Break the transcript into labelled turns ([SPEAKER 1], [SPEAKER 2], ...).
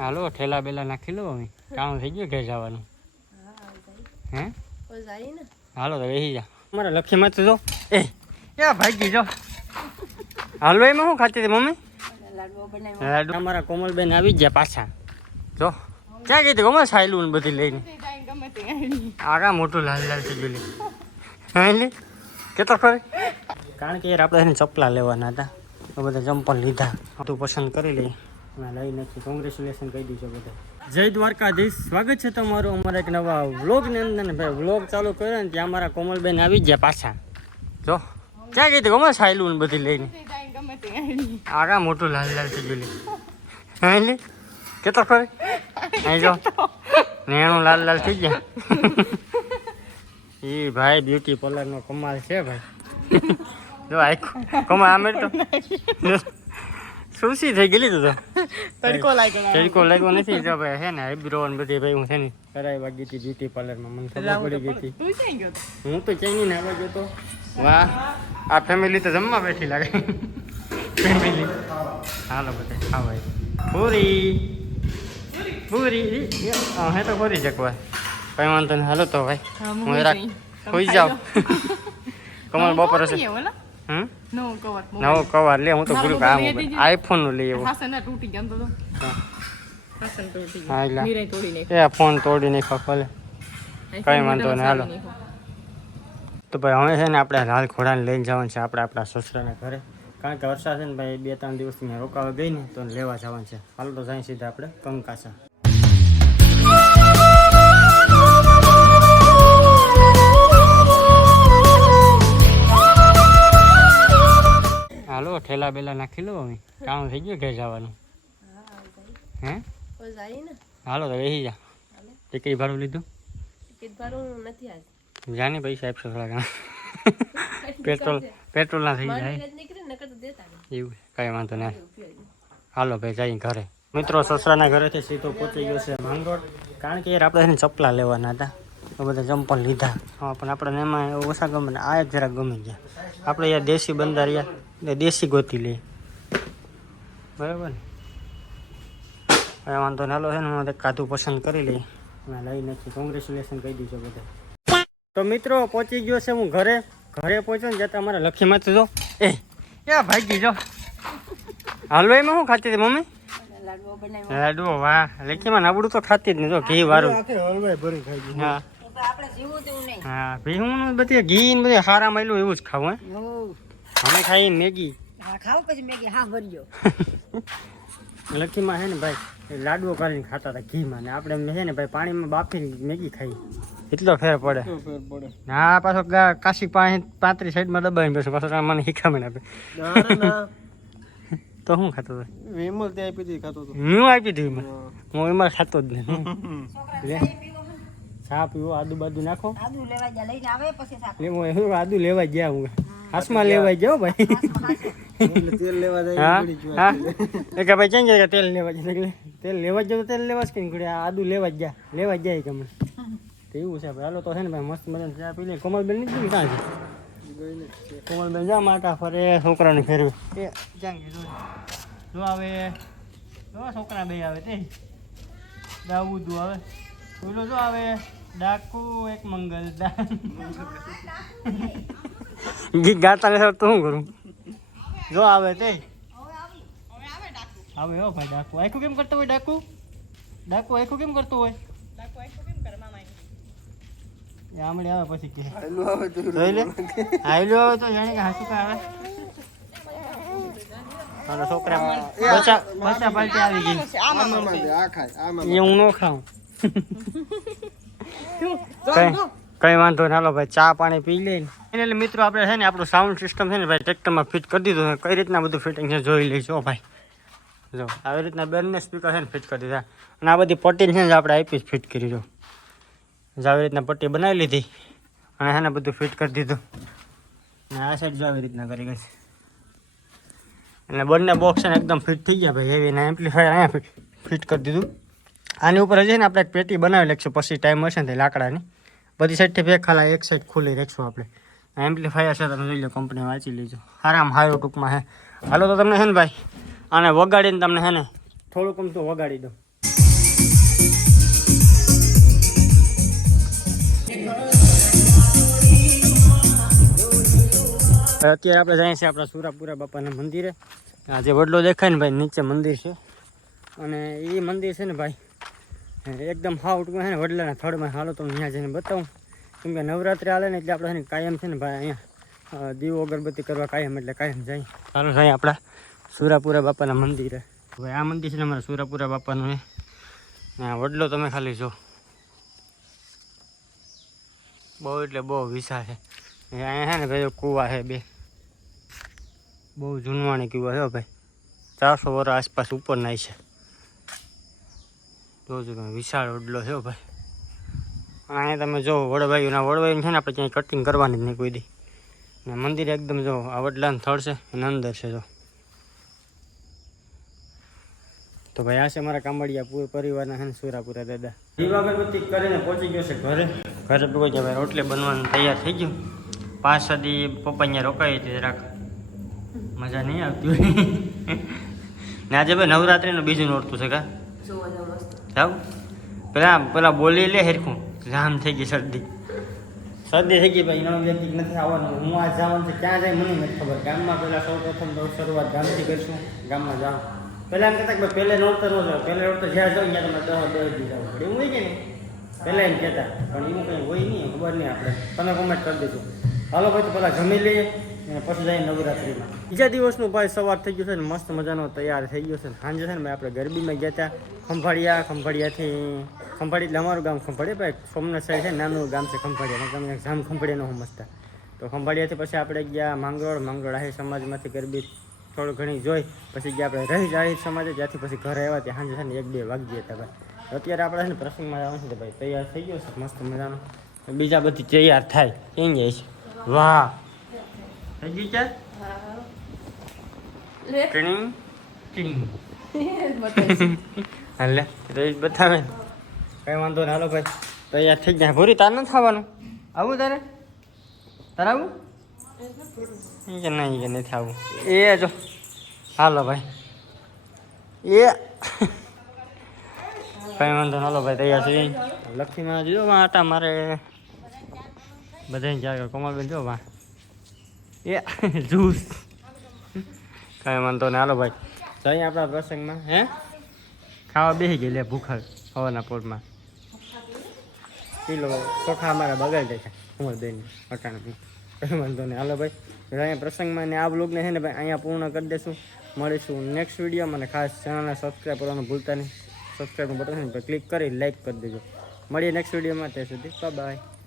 [SPEAKER 1] હાલો, ઠેલા બેલા નાખી લો અમે કામ થઈ ગયું ઘેર જવાનું. હે? હાલો, તો બેસી જા. મારા લક્ષ્મીમાં તો જો. એ એ ભાગી જો. હાલો, એમાં શું ખાતી હતી મમ્મી? લાડુ. અમારા કોમલબેન આવી ગયા પાછા. જો. ક્યાં ગઈ હતી કોમલ સાયલું બધી લઈને. આગા મોટું લાલ લાલ થઈ ગયું. હા કેટલો ખરે? કારણ કે યાર આપણે એને ચપલા લેવાના હતા. બધા ચંપલ લીધા. તું પસંદ કરી લઈ મેં લઈ નથી કોંગ્રેચ્યુલેશન કહી દીધું બધા જય દ્વારકાધીશ. સ્વાગત છે તમારું અમારા એક નવા વ્લોગની અંદર. ને ભાઈ, વ્લોગ ચાલુ કર્યો ને ત્યાં અમારા કોમલબેન આવી ગયા પાછા. જો, ક્યાં ગઈ હતી કોમલ? સાયલું ને બધી લઈને. આગા મોટું લાલ લાલ થઈ ગયું લે. કેટલો ખરે અહીં જો. નેણું લાલ લાલ થઈ ગયા. એ ભાઈ બ્યુટી પાર્લરનો કમાલ છે ભાઈ. જો આખું કમાલ આમે તો. સુસી થઈ ગયેલી તું તો?
[SPEAKER 2] તડકો લાગ્યો
[SPEAKER 1] તડકો લાગ્યો નથી જો ભાઈ છે ને? આઈબ્રો ને બધી ભાઈ હું છે ને કરાઈ વાગી હતી બ્યુટી પાર્લરમાં. મને ખબર પડી ગઈ હતી.
[SPEAKER 2] તું ક્યાં ગયો
[SPEAKER 1] હું તો ચાઈની ને આવવા ગયો તો વાહ આ ફેમિલી તો જમવા બેઠી લાગે. ફેમિલી હાલો બધા હા ભાઈ. પૂરી. પૂરી. હા હે તો પૂરી જકવા કઈ વાંધો નહીં. હાલો તો ભાઈ.
[SPEAKER 2] હું
[SPEAKER 1] હું
[SPEAKER 2] ખોઈ
[SPEAKER 1] જાઉં કમલ બપોર હશે
[SPEAKER 2] નહીં?
[SPEAKER 1] હમ?
[SPEAKER 2] નવો કવર.
[SPEAKER 1] નવો કવર લે હું તો ભૂલ
[SPEAKER 2] મોબાઈલ
[SPEAKER 1] આઈફોનનું લઈ આવ્યો
[SPEAKER 2] હાસન તૂટી ગયો તો.
[SPEAKER 1] હા.
[SPEAKER 2] હાસન તૂટી
[SPEAKER 1] હા,
[SPEAKER 2] ગયા.
[SPEAKER 1] એટલે.
[SPEAKER 2] તોડી નાખ્યો.
[SPEAKER 1] એ ફોન તોડી નાખો ભલે કઈ વાંધો નહીં, હાલો. તો ભાઈ હવે છે ને આપણે લાલ ઘોડાને લઈને જવાનું છે આપણે આપણા સસરાના ઘરે કારણ કે વરસાદ છે ને ભાઈ બે ત્રણ દિવસથી રોકાવા ગઈ ને તો લેવા જવાનું છે હાલો તો જાય સીધા આપણે કંકાસા હાલો ઠેલા બેલા નાખી લો અમે કામ થઈ ગયું ઘેર જવાનું. હે? હાલો તો બેસી જા. ટિકિટ ભાડું લીધું? જાને પૈસા આપશો થોડા ઘણા. પેટ્રોલ પેટ્રોલ ના થઈ જાય. એવું કઈ વાંધો નહીં હાલો ભાઈ જઈ ઘરે. મિત્રો સસરાના ઘરેથી સીધો પહોંચી ગયો છે માંગરોળ. કારણ કે યાર આપણે એને ચપલા લેવાના હતા. તો બધા ચંપલ લીધા. હા પણ આપણે એમાં ઓછા ગમે આ જરાક ગમી ગયા. આપણે યાર દેશી બંદા રહ્યા એટલે દેશી ગોતી લઈ બરાબર ને? હવે વાંધો નાલો છે ને હું કાધું પસંદ કરી લઈ મેં લઈ નથી કોંગ્રેચ્યુલેશન કહી દીધું બધા. તો મિત્રો પહોંચી ગયો છે હું ઘરે. ઘરે પહોંચ્યો ને જતા અમારા લખીમાં તો જો એ એ ભાગી જો. હાલો એમાં શું ખાતી હતી મમ્મી? લાડવો વાહ. લેખીમાં નબળું તો ખાતી જ નહીં જો ઘી વાળું. હા. હા ભીહું બધી ઘી ને બધી હારા મળ્યું એવું જ ખાવું હે? અમે ખાઈએ મેગી.
[SPEAKER 3] ખાવ પછી મેગી હા ભરજો
[SPEAKER 1] લખીમાં છે ને ભાઈ લાડવો કરીને ખાતા હતા ઘીમાં. ને આપણે છે ને ભાઈ પાણીમાં બાફી મેગી ખાઈ એટલો ફેર પડે. હા પાછો કાશી પાસે પાંત્રીસ સાઈડમાં દબાવીને બેસો. પાછો મને શીખામણ આપે. તો શું ખાતો હતો?
[SPEAKER 4] વિમલ ત્યાં આપી દીધી ખાતો હતો.
[SPEAKER 1] હું આપી દીધું એમાં હું. એમાં ખાતો જ નહીં. લે. ચા પીવો આદુ બાદુ નાખો.
[SPEAKER 3] આદુ લેવા ગયા લઈને આવે પછી
[SPEAKER 1] હું આદુ લેવા ગયા હું હાથમાં લેવા જાઓ ભાઈ.
[SPEAKER 4] તેલ લેવા જાય ગયું.
[SPEAKER 1] એ કે ભાઈ ચેન્જ તેલ લેવા જાય? એટલે તેલ લેવા જ જાવ તો તેલ લેવા જ કઈ આ આદુ લેવા જ જા. લેવા જ જાય કે મને તો એવું છે ભાઈ. હાલો તો છે ને ભાઈ મસ્ત મજાની ચા પી લે. કોમલબેન નથી ક્યાં છે કોમલબેન જા માટા ફરે છોકરાને ફેરવે. એ ક્યાં ગઈ જો. આવે. જો છોકરા બે આવે તે. દાઉદુ આવે. બોલો જો આવે. ડાકુ એક મંગલદાન ગીત ગાતા નથી તો શું કરું? જો આવે તે. આવે. હો ભાઈ ડાકુ. આખું કેમ કરતો હોય ડાકુ? ડાકુ આખું કેમ કરતો હોય? એ આમળે આવે પછી કે.
[SPEAKER 4] આયલું આવે તો
[SPEAKER 1] જોઈ લે. આયલો આવે તો જાણે કે હાસુ આવે. મારા છોકરા બચા બચા પાલટી આવી ગઈ.
[SPEAKER 4] આમાં માંગે, આ ખાય આમાં
[SPEAKER 1] એ હું ન ખાઉં. કઈ? કઈ વાંધો ના હાલો ભાઈ, ચા પાણી પી લે એટલે મિત્રો, આપણે છે ને આપણું સાઉન્ડ સિસ્ટમ છે ને ભાઈ ટ્રેક્ટરમાં ફિટ કરી દીધું છે. કઈ રીતના બધું ફિટિંગ છે જોઈ લઈશું ભાઈ. જો, આવી રીતના બંને સ્પીકર છે ને ફિટ કરી દીધા. અને આ બધી પટ્ટી છે ને આપણે આપી ફિટ કરી જો જો, આવી રીતના પટ્ટી બનાવી લીધી અને છે બધું ફિટ કરી દીધું. અને આ સાઈડ જો આવી રીતના કરી ગઈ અને બંને બોક્સ એકદમ ફિટ થઈ ગયા ભાઈ. એવી એમ્પ્લીફાયર અહીંયા ફિટ કરી દીધું. આની ઉપર હજી ને આપણે પેટી બનાવી લઈશું પછી ટાઈમ હશે ને લાકડાની. બધી સાઈડથી બે ખાલા એક સાઈડ ખુલ્લી રાખશું આપણે. એમ્પ્લીફાયર છે, તમે જોઈ લો કંપની વાંચી લેજો. આરામ સારું ટૂંકમાં હે. હાલો તો તમને હે ને ભાઈ અને વગાડીને તમને હે ને થોડુંક આમ તો વગાડી દઉં. અત્યારે આપણે જઈએ છીએ આપણા સુરાપુરા બાપાના મંદિરે. આજે વડલો દેખાય ને ભાઈ, નીચે મંદિર છે. અને એ મંદિર છે ને ભાઈ એકદમ હાવ ટૂંકમાં છે ને વડલાના થડમાં હાલો તો અહીંયા જઈને બતાવું. કેમ કે નવરાત્રિ હાલે ને એટલે આપણે છે કાયમ છે ને ભાઈ અહીંયા દીવો અગરબત્તી કરવા કાયમ એટલે કાયમ જાય. સારું સાહેબ આપણા સુરાપુરા બાપાના મંદિરે. ભાઈ આ મંદિર છે ને અમારા સુરાપુરા બાપાનું છે વડલો તમે ખાલી જો. બહુ એટલે બહુ વિશાળ છે. અહીંયા છે ને ભાઈ કૂવા છે બે. બહુ જૂનવાણી કૂવા છે ભાઈ. ચારસો વર્ષ આસપાસ ઉપરના છે. જોજો તમે વિશાળ વડલો છે ભાઈ. અહીંયા તમે જો વડવાયુના વડવાયું છે ને આપણે ક્યાંય કટિંગ કરવાની જ નહીં કોઈ દી. ને મંદિર એકદમ જો આ વડલાનું થડ છે અને અંદર છે જો. તો ભાઈ આ છે મારા કામડિયા પૂર પરિવારના છે ને સુરાપુરા દાદા. અગરબત્તી કરીને પહોંચી ગયો છે ઘરે. ઘરે પહોંચી ગયા ભાઈ રોટલી બનવાનું તૈયાર થઈ ગયું. પાંચ સદી પપ્પા અહીંયા રોકાઈ હતી જરાક. મજા નહીં આવતી ને આજે ભાઈ નવરાત્રિનું બીજું નોરતું છે કા?
[SPEAKER 2] જોવા
[SPEAKER 1] પેલા પેલા બોલી લે હેરખું. જામ થઈ ગઈ શરદી. શરદી થઈ ગઈ ભાઈ એનો વ્યક્તિ નથી આવવાનું. હું આ જવાનું છે, ક્યાં જાય મને નથી ખબર. ગામમાં પહેલાં સૌ પ્રથમ શરૂઆત ગામથી કરીશું. ગામમાં જાઉં. પહેલાં એમ કહેતા કે પહેલે નોરતા ન જાવ પહેલે નોરતા જ્યાં જાઉં ત્યાં તમે દસ દસ દી જવું પડે. એવું હોય કે નહીં? પહેલાં એમ કહેતા. પણ એવું કંઈ હોય નહીં, ખબર નહીં આપણે. તમે કોમેન્ટ કરી દેજો. હાલો ભાઈ તો પહેલાં જમી લઈએ. અને પછી જઈએ નવરાત્રિમાં. બીજા દિવસનું ભાઈ સવાર થઈ ગયું છે ને મસ્ત મજાનો તૈયાર થઈ ગયો છે સાંજે છે ને ભાઈ આપણે ગરબીમાં ગયા હતા ખંભાળિયા, ખંભાળિયાથી, ખંભાળી એટલે અમારું ગામ ખંભાળિયા ભાઈ સોમનાથ સાઈડ છે નાનું ગામ છે ખંભાળિયા. તમે જામ ખંભાળિયાનો સમજતા તો ખંભાળિયાથી પછી આપણે ગયા માંગરોળ. માંગરોળ આહિર સમાજમાંથી ગરબી થોડું ઘણી જોઈ. પછી ગયા આપણે રહી આહિર સમાજે. જ્યાંથી પછી ઘરે આવ્યા. ત્યાં સાંજે છે ને એક બે વાગી હતા ભાઈ. અત્યારે આપણે છે ને પ્રસંગમાં આવે છે ભાઈ. તૈયાર થઈ ગયો છે, મસ્ત મજાનો. બીજા બધી તૈયાર થાય. કેમ જાય છે? વાહ! ચાલ
[SPEAKER 2] લે
[SPEAKER 1] ટ્રેનિંગ ટ્રેનિંગ. હાલે રોજ બતાવે ને. કઈ વાંધો નહીં હાલો ભાઈ તૈયાર થઈ ગયા ભૂરી તાર નથી થવાનું આવું તારે તારે આવું ઈ કે નહીં કે નથી આવું એ જો હાલો ભાઈ એ કઈ વાંધો હાલો ભાઈ તૈયાર થઈ લક્ષ્મીમાં જો વાં આટા મારે બધાને જાગે કોમલબેન જો વાં એ જ્યુસ કાંઈ વાંધો નહીં. હાલો ભાઈ. જઈએ આપણા પ્રસંગમાં, હે? ખાવા બેસી ગઈ લે ભૂખર હવાના પોરમાં. કિલો ચોખા અમારા બગાડી દે છે. ઉમરબેન અટાણે કંઈ વાંધો નહીં. હાલો ભાઈ. અહીંયા પ્રસંગમાં ને આ બ્લોગને છે ને ભાઈ અહીંયા પૂર્ણ કરી દઈશું મળીશું નેક્સ્ટ વિડીયોમાં અને ખાસ ચેનલને સબસ્ક્રાઈબ કરવાનું ભૂલતા નહીં. સબસ્ક્રાઈબનું બટન ક્લિક કરી લાઈક કરી દેજો. મળીએ નેક્સ્ટ વિડીયોમાં ત્યાં સુધી બાય